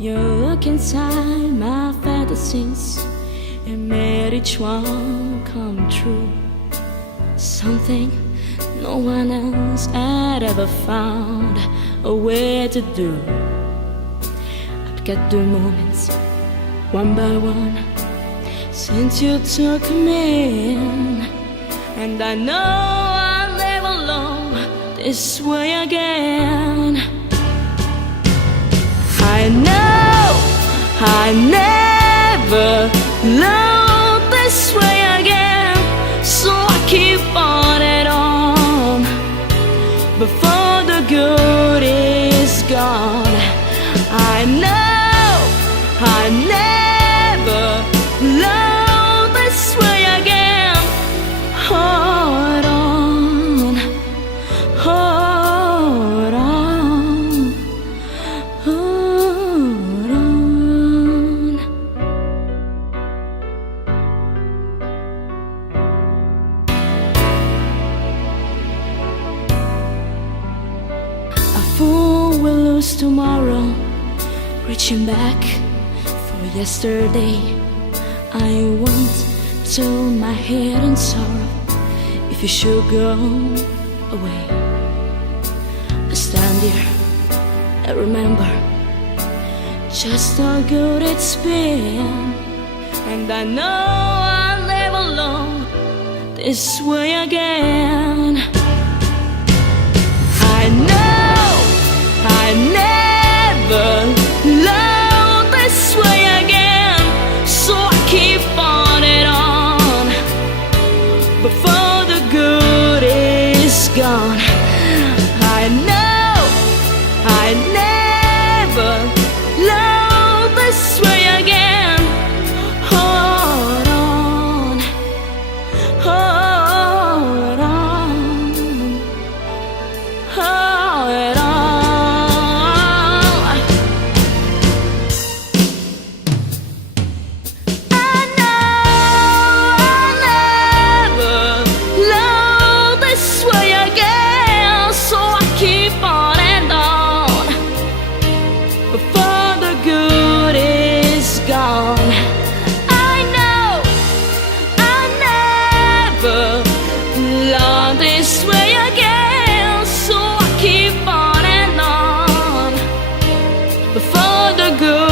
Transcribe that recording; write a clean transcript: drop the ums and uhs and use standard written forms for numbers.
You look inside my fantasies and made each one come true. Something no one else had ever found a way to do. I've got the moments one by one since you took me in, and I know I'll never love this way again. I know I never loved this way again, so I keep on and on before the good is gone. I know I never loved this way again. Hold on, hold on, hold on. A fool will lose tomorrow, reaching back for yesterday. I won't turn my head in sorrow if you should go away. I stand here and remember just how good it's been, and I know I'll never love this way again. I know I never loved this way again, so I keep on and on before the good is gone. I know I never loved this way again. Hold on, hold on, hold on. Before the good is gone, I know I never loved this way again, so I keep on and on before the good